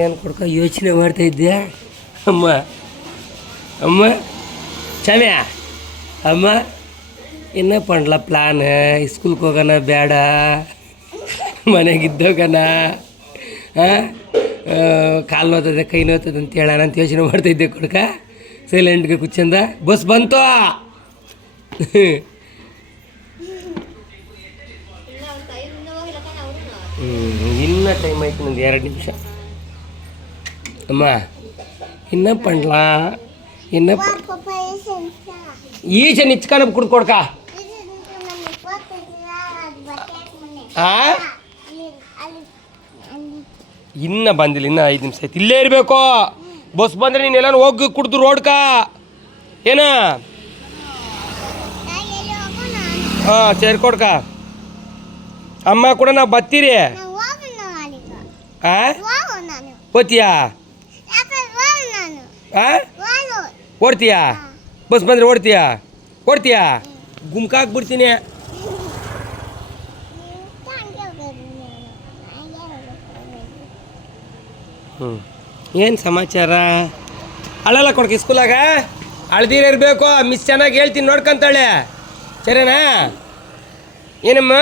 ಏನು ಕೊಡ್ಕ ಯೋಚನೆ ಮಾಡ್ತಾಯಿದ್ದೆ ಅಮ್ಮ ಅಮ್ಮ ಕ್ಷಮ್ಯ ಅಮ್ಮ ಇನ್ನೂ ಪಂಡ್ಲ ಪ್ಲಾನ್ ಸ್ಕೂಲ್ಗೆ ಹೋಗೋಣ ಬೇಡ ಮನೆಗಿದ್ದೋಗೋಣ ಹಾಂ ಕಾಲು ನೋತದೆ ಕೈ ನೋತದೆ ಅಂತ ಹೇಳೋಣ ಅಂತ ಯೋಚನೆ ಮಾಡ್ತಾಯಿದ್ದೆ ಕೊಡ್ಕ ಸೈಲೆಂಟ್ಗೆ ಕುಚ್ಚಂದ ಬಸ್ ಬಂತು ಇನ್ನೂ ಟೈಮ್ ಆಯ್ತು ನಂದು 2 ನಿಮಿಷ ಅಮ್ಮ ಇನ್ನೂ ಪಂಡ್ಲ ಇನ್ನೂ ಈಚೆ ನಿಚ್ಕಾನ ಕುಡ್ಕೊಡ್ಕ ಇನ್ನೂ ಬಂದಿಲ್ಲ ಇನ್ನೂ 5 ನಿಮಿಷ ಆಯ್ತು ಇಲ್ಲೇ ಇರಬೇಕು ಬಸ್ ಬಂದರೆ ನೀನೆಲ್ಲ ಹೋಗಿ ಕುಡ್ದು ರೋಡ್ಕ ಏನ ಹಾಂ ಸೇರ್ಕೊಡ್ಕ ಅಮ್ಮ ಕೂಡ ನಾವು ಬರ್ತೀರಿ ಹಾಂ ಓದ್ತೀಯಾ ಹಾಂ ಓಡ್ತೀಯಾ ಬಸ್ ಬಂದರೆ ಓಡ್ತೀಯಾ ಗುಮ್ಕಾಕ್ಬಿಡ್ತೀನಿ ಏನು ಸಮಾಚಾರ ಅಳಲ್ಲ ಕೊಡ್ಕೆ ಸ್ಕೂಲಾಗ ಅಳ್ದಿರ ಇರಬೇಕು ಮಿಸ್ ಚೆನ್ನಾಗಿ ಹೇಳ್ತೀನಿ ನೋಡ್ಕೊಂತಾಳೆ ಸರಿನಾ ಏನಮ್ಮ